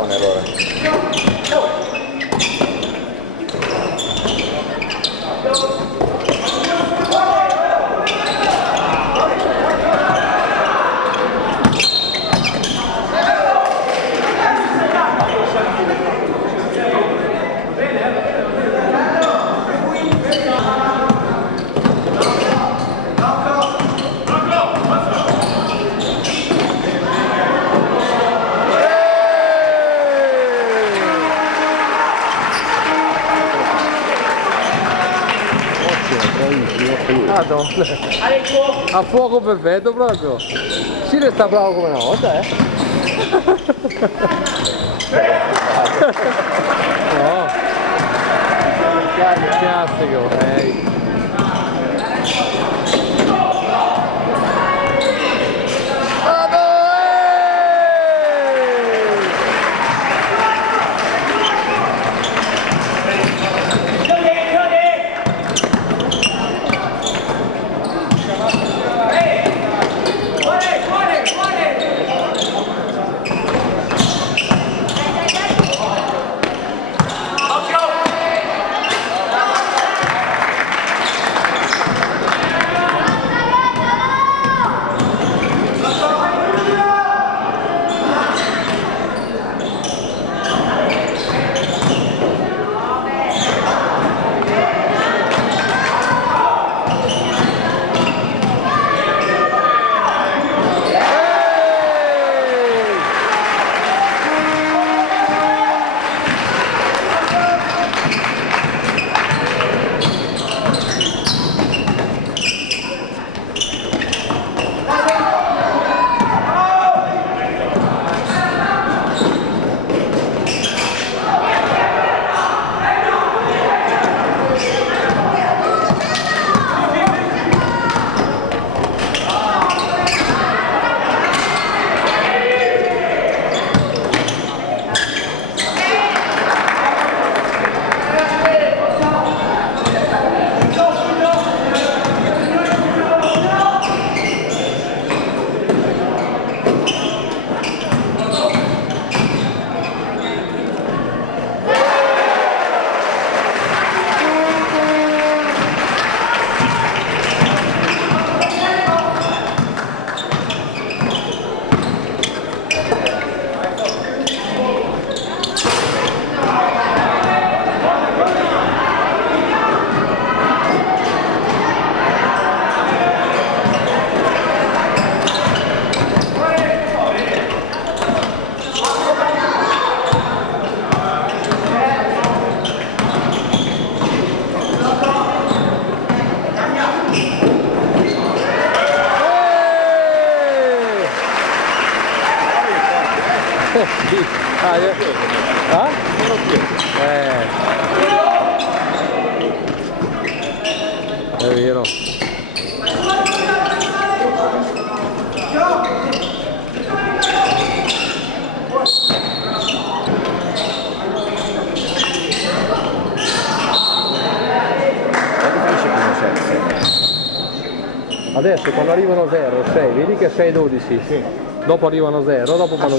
attenzione allora. A fuoco perfetto proprio. Si resta bravo come una volta, No. Classico, È vero. 7. Adesso quando arrivano 0, 6, vedi che 6, 12, Sì. Dopo arrivano 0, dopo fanno,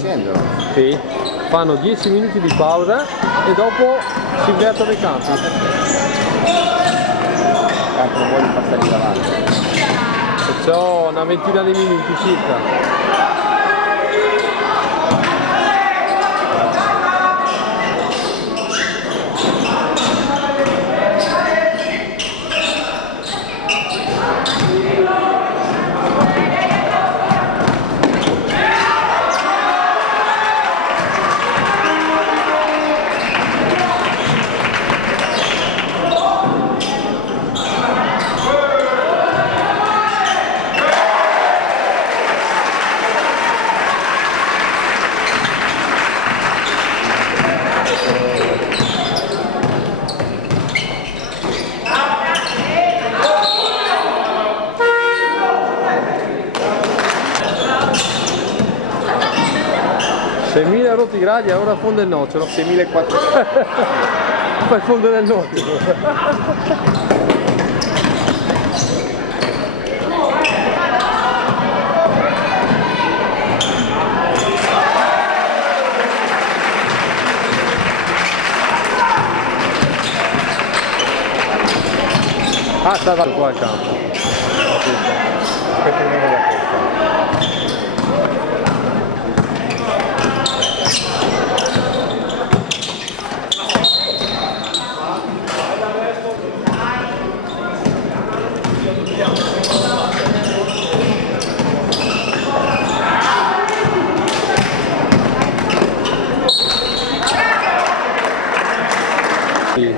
sì, fanno 10 minuti di pausa e dopo si invertono i campi. Tanto non voglio passare davanti. Perciò una ventina di minuti circa. Rotti i gradi e ora fonde il nocciolo. 6.400. Fa il fondo del nocciolo. Ah, stava qua al campo. Aspetta che vengo da questa. Sì.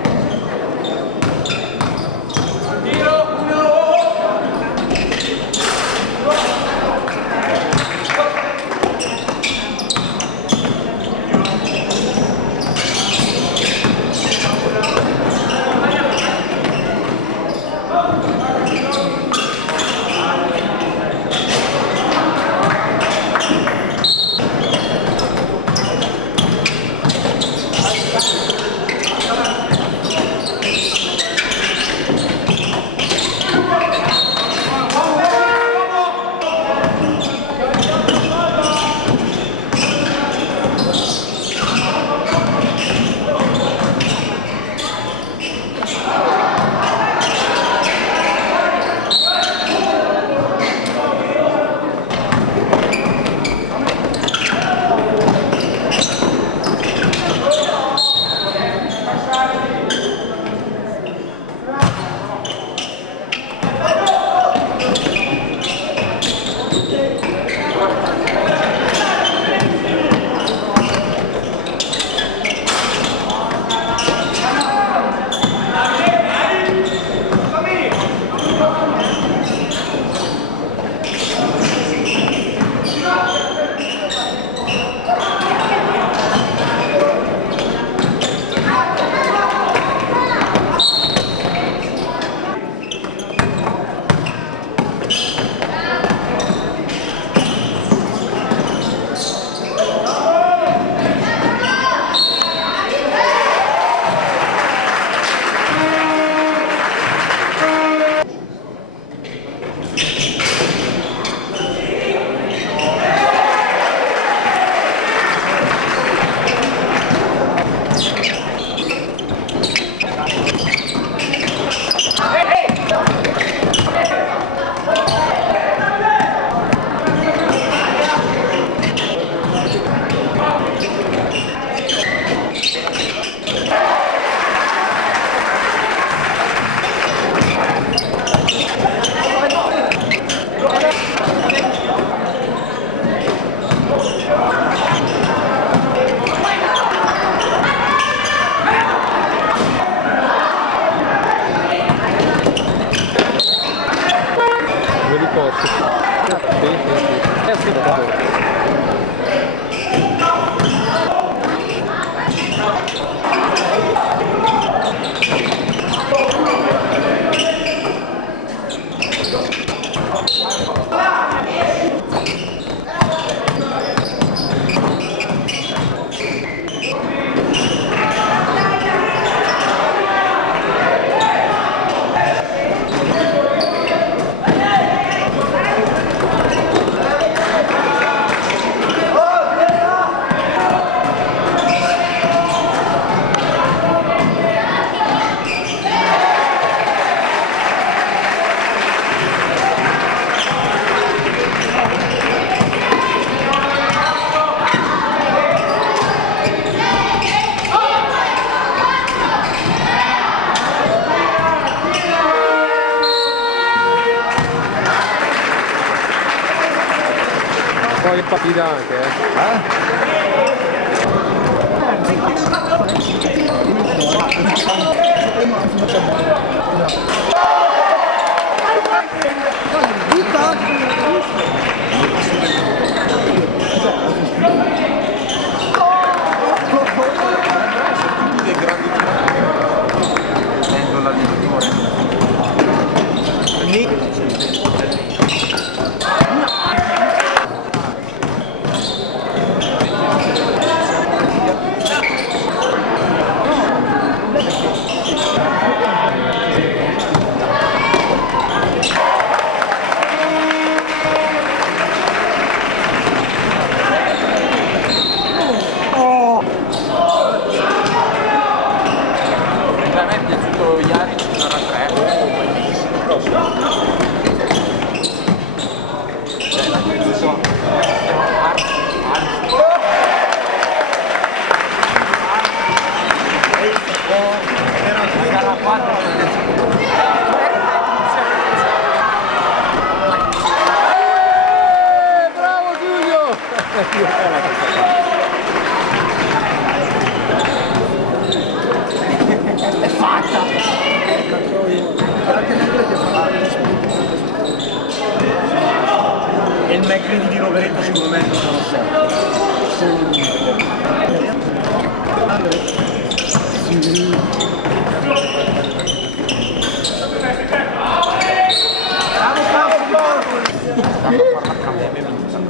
Me li posso. Sì, sì, sì. Sì, bravo. Poi in partita anche, Bravo Giulio! È fatta! E il McLean di Roveretto sicuramente non lo so.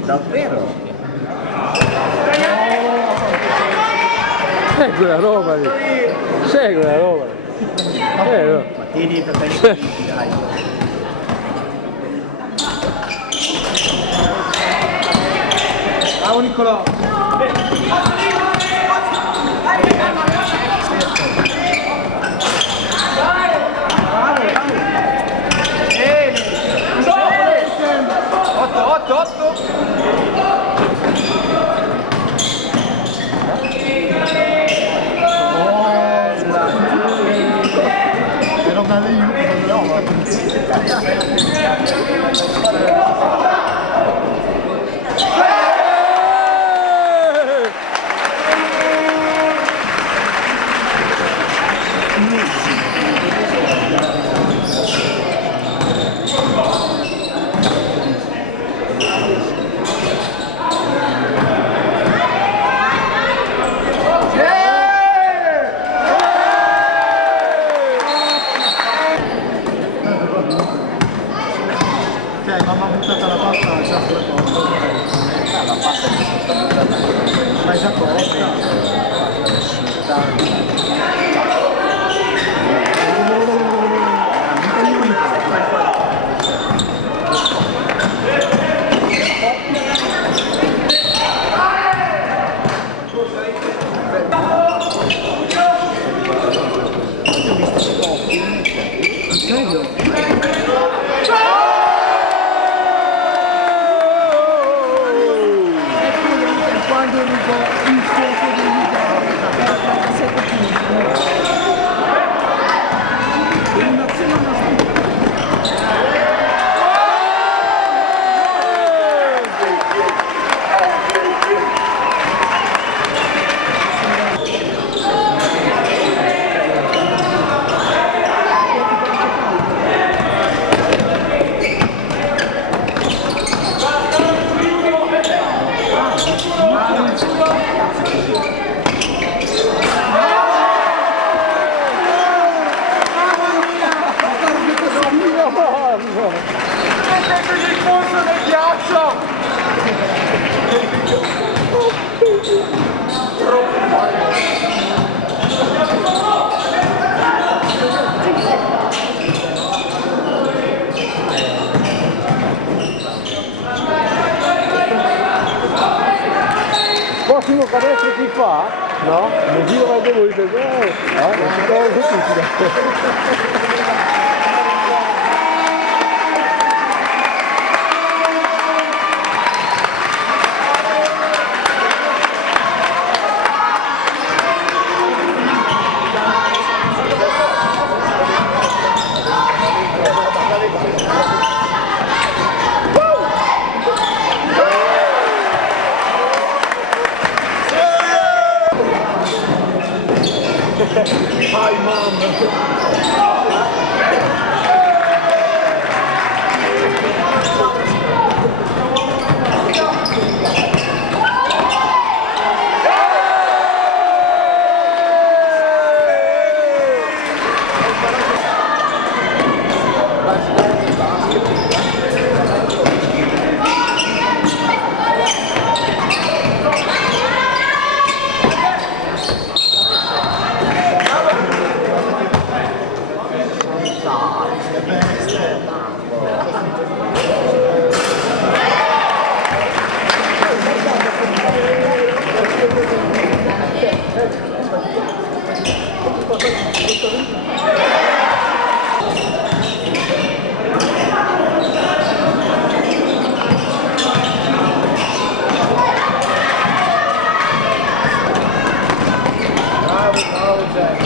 Davvero? Segui la Roma lì! Segui la Roma lì! Ma tieni per te dai. Bravo Nicolò! Mamma ha buttato la pasta al sacco di posto. La pasta è stata buttata. Ma è già Prossimo canestro chi fa? No? Non giro vai voi perché non si trova difficile. Hi mom! Bravo, Jack.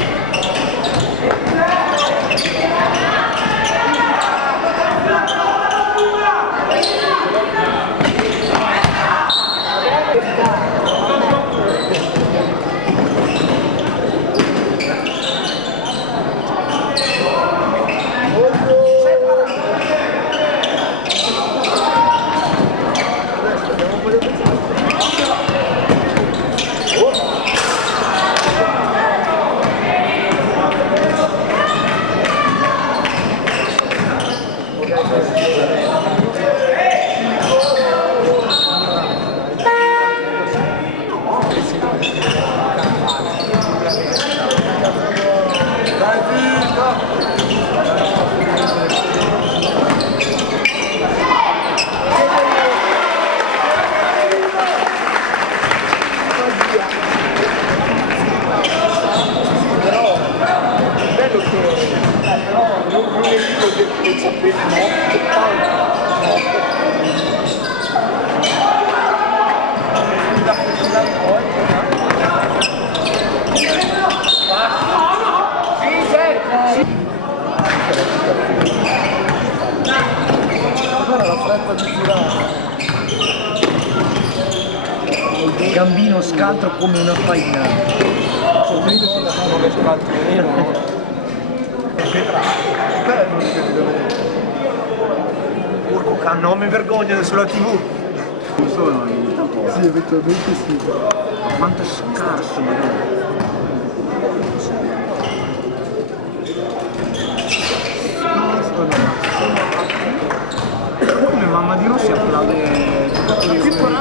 Guarda la fretta di tirare. Il Gambino scaltro come una faina. Solamente sulla tavola che scaltro nero. Urco can, non mi vergogno sulla TV. Non sono Sì, eventualmente sì. ma quanto è scarso, madonna. Come mamma di Rossi applaude giocatori come...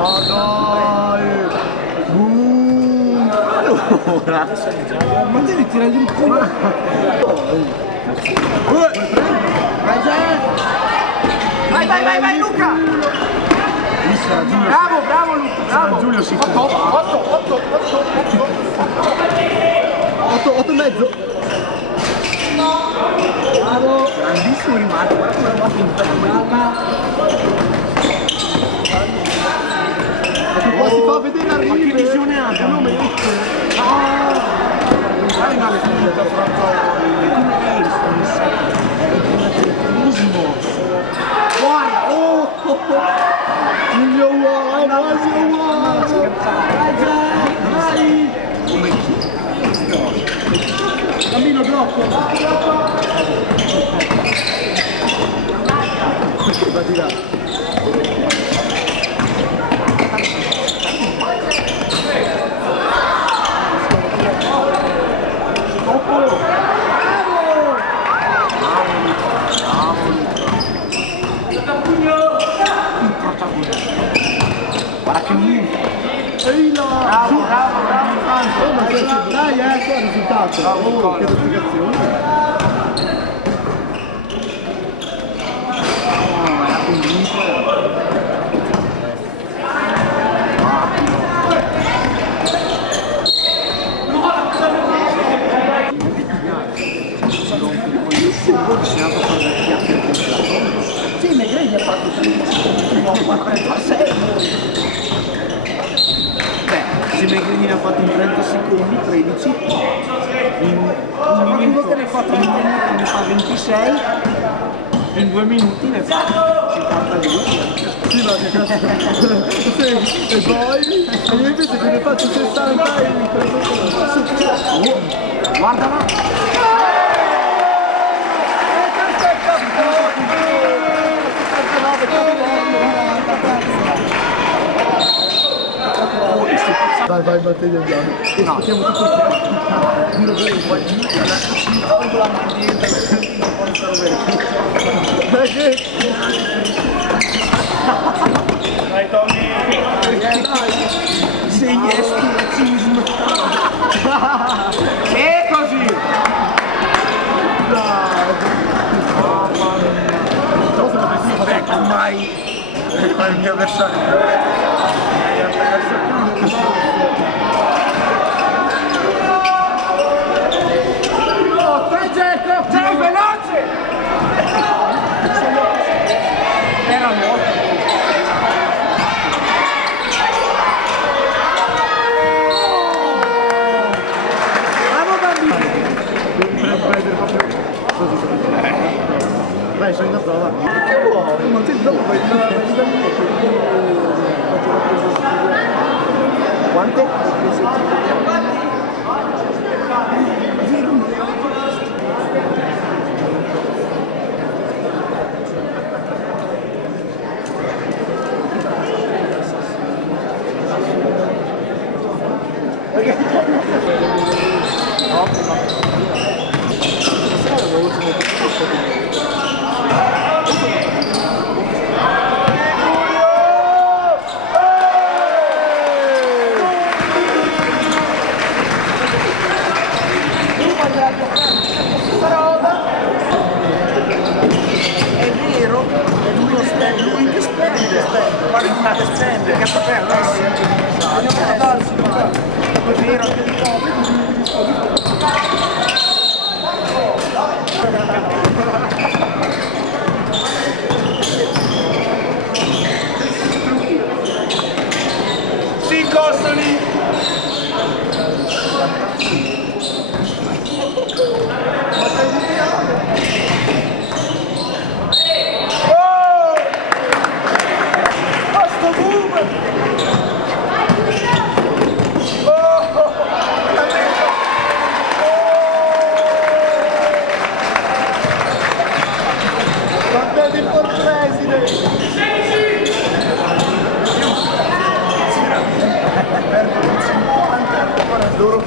Oh dai! Allora! Ma devi tirargli un culo. Vai Luca! Bravo Luca, bravo! Giulio si 8 e mezzo. Bravo. grandissimo rimarco, guarda come l'ha fatto in Ecco qua si fa vedere a Ma che visione ha? Non me Dai male finita Franco, come guarda, oh! il mio uomo, quasi un uomo. Vai. Bambino blocco. Va di là. Guarda che multa! Ehi là. Bravo! Oh, ma dai, qua il risultato. Oh, che notificazione. Sì, Megrelli ha fatto 36. Beh, se Megrini ne ha fatto in 30 secondi, 13, in un minuto ne fa 30 minuti, ne fa 26, in 2 minuti ne fa 52. Sì, ma che cazzo. Sì, e poi? E io invece che ne faccio 60 e mi prendo Guardala! Vai, battagli andiamo. E aspettiamo tutto il Dai Tommy! Segni esteticismo! E così! Becco mai il mio avversario! Sei veloce! Era molto! Vai, sono in prova. Che vuoi? Ma te dopo vai da quante? È vero, è lui che spende. Guarda che spende, che sta per andiamo a darsi. Si costoli! Oh! Basta boom! Oh! Guardate il presidente! Loro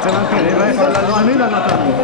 C'è anche almeno è andata via.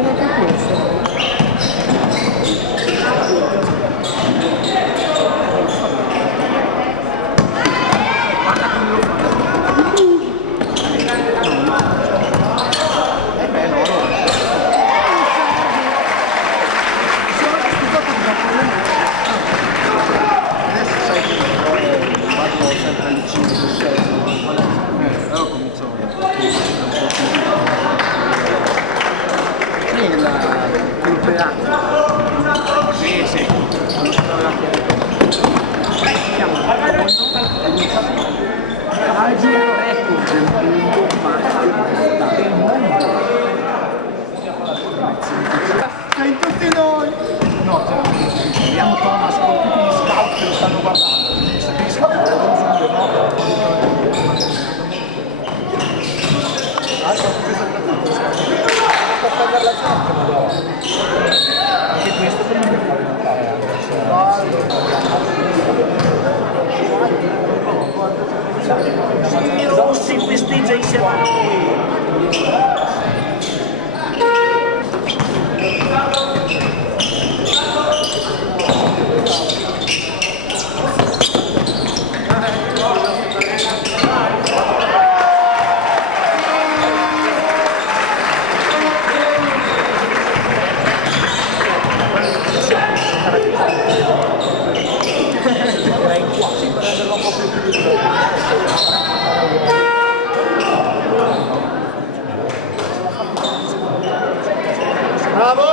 Sei in tutti noi! No, vediamo Thomas con tutti gli scout che lo stanno guardando. Capisco che è un subito, no? Anche questo per non fare Rossi festeggia insieme a noi! Bravo!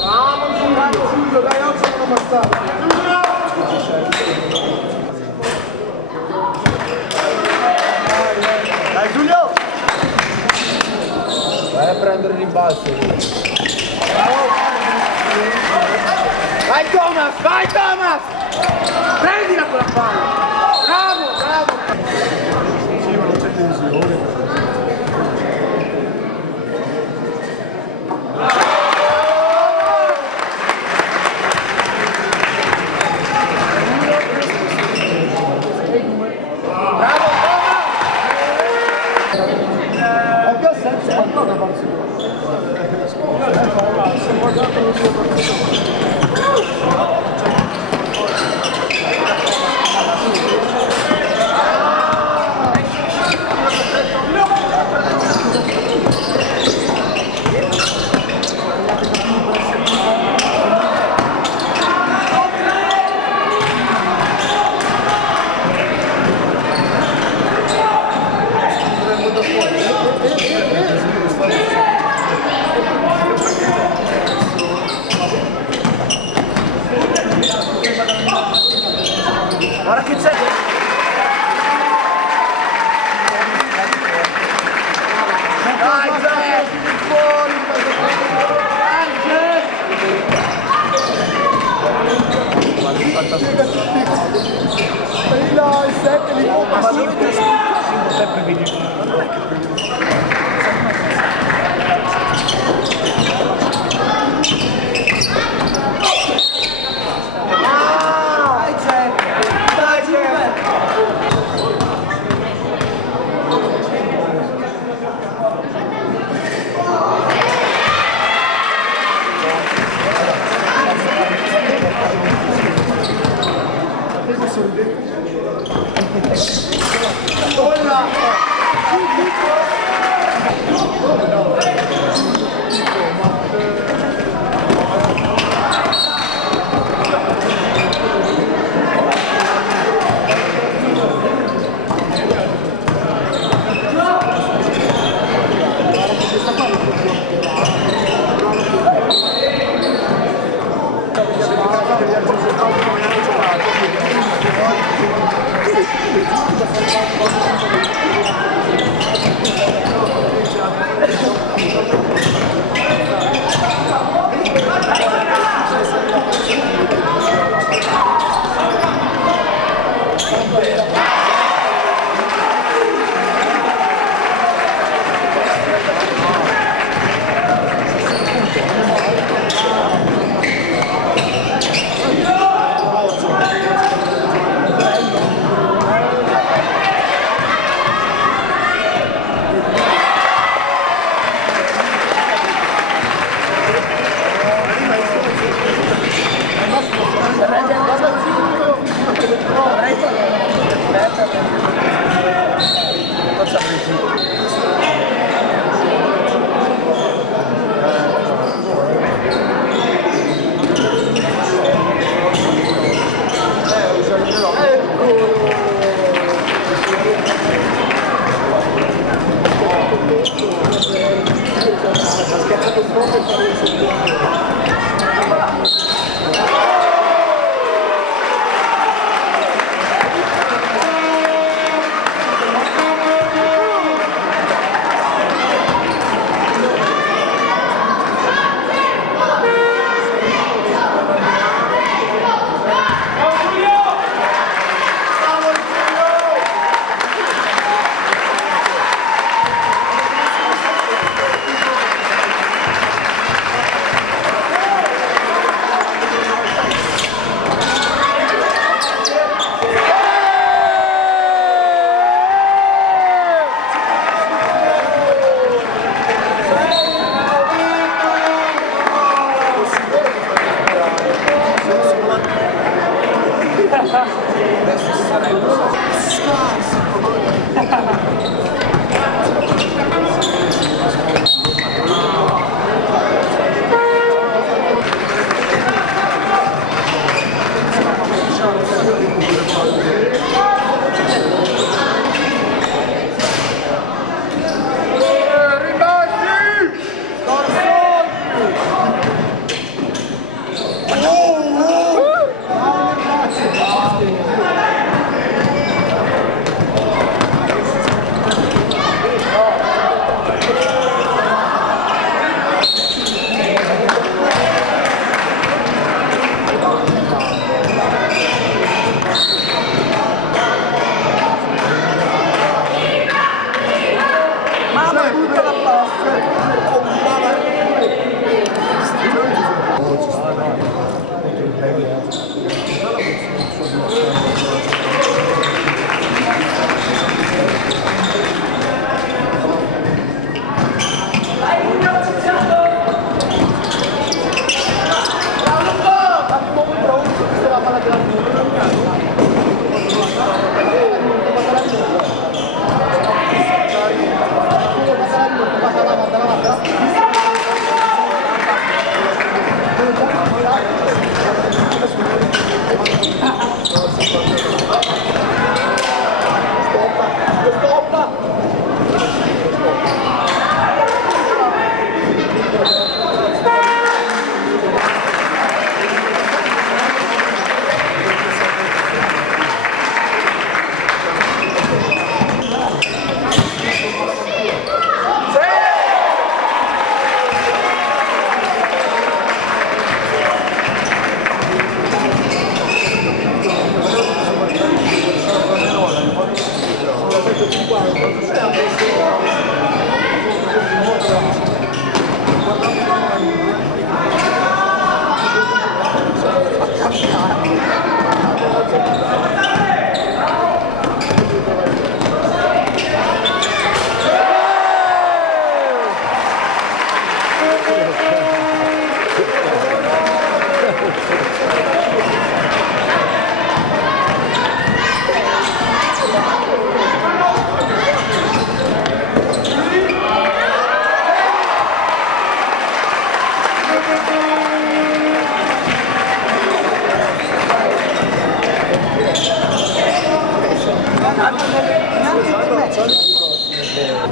Bravo Giulio, dai, oggi non abbastanza. Dai Giulio! Vai a prendere il rimbalzo. Vai Thomas, vai Thomas! Prendila quella palla! Bravo, bravo! Sì, ma non c'è tensione. Bravo Thomas! È più senza qualcosa Guarda che c'è! Dai, Zé! Fuori! No, il 7 di bomba. Ma dove c'è sempre video? Dai, Zé! Dai, Zé!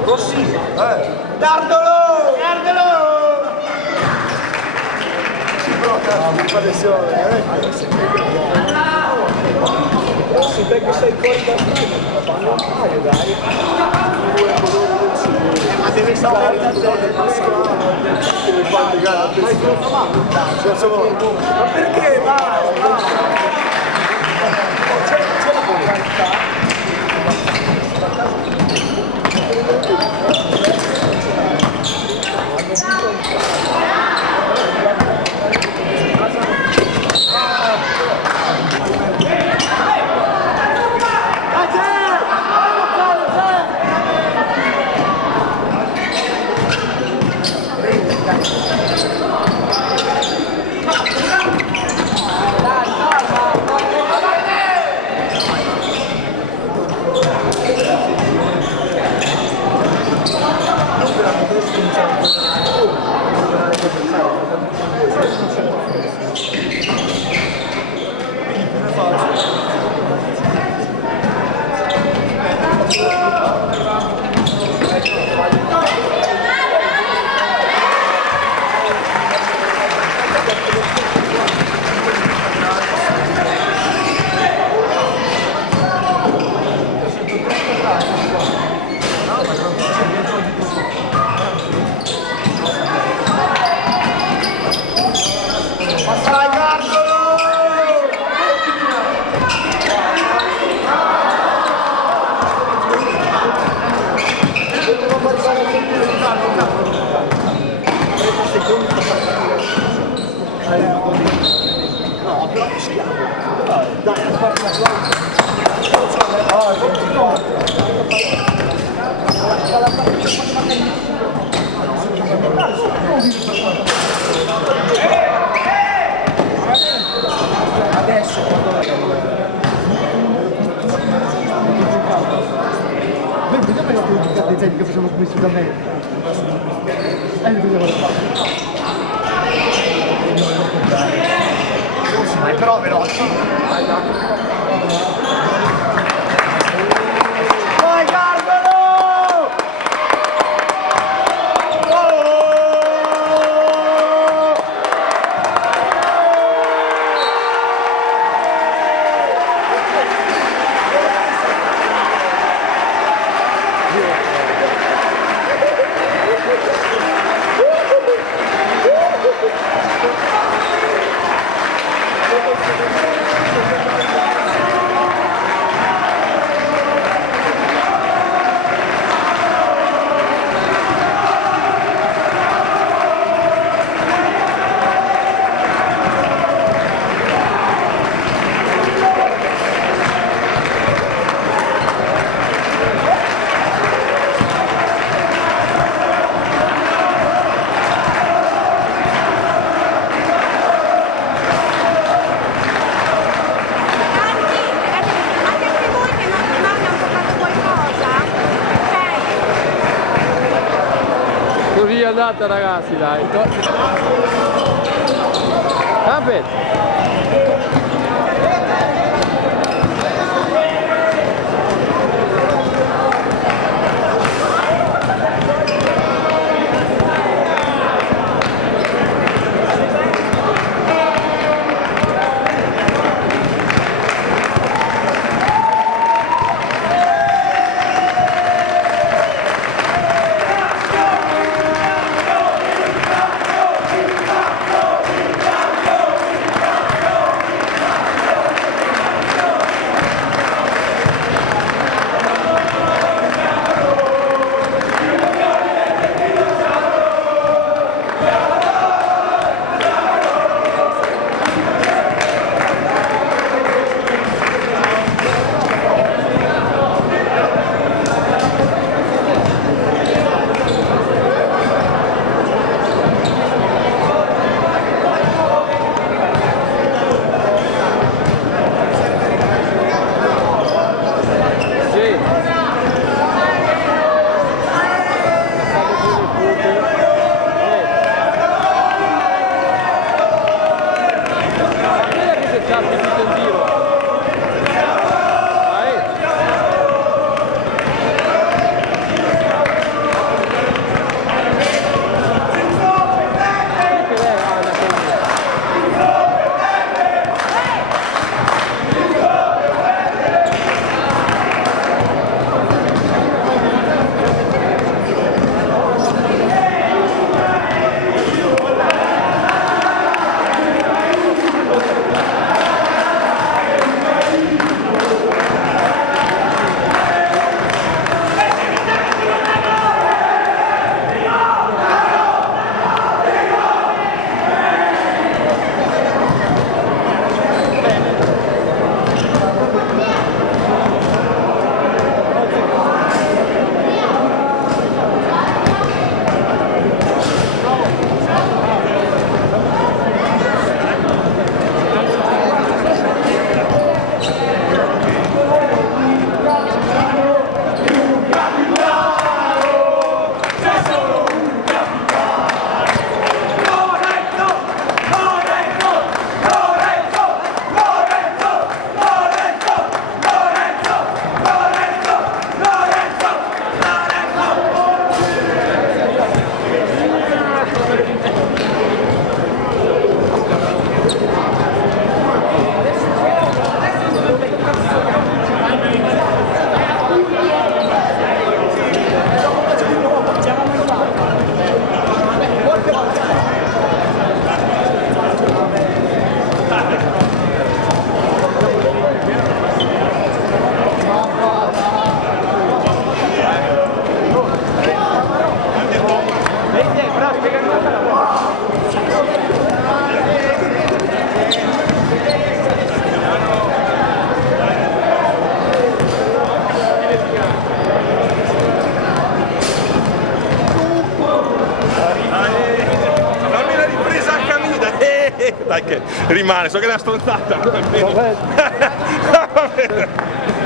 Rossi! Guardalo! Sì, perché sei fuori dal primo, fanno un paio, dai. Ma deve stare da te. Ma perché? Adesso vediamo la politica dei geni che facciamo come in Sud America. Bisogna Dai, però veloci. vai Gargano! Così è andata ragazzi, dai. Aspetta. che rimane, so che è una stronzata.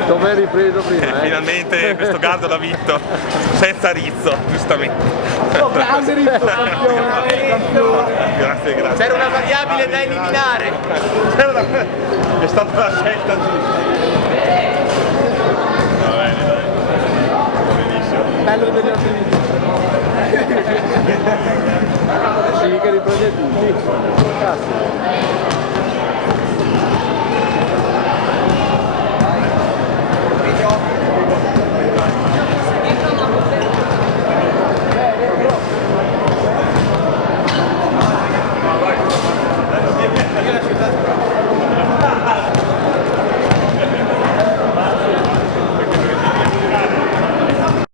Come ripreso prima, Finalmente questo Gardo l'ha vinto, senza Rizzo, giustamente. Grande Rizzo, campione. Grazie, grazie. C'era una variabile da eliminare. È stata la scelta giusta. Va bene, dai. Va benissimo. Bello degli altri video. sì che riprende tutti. Cazzo.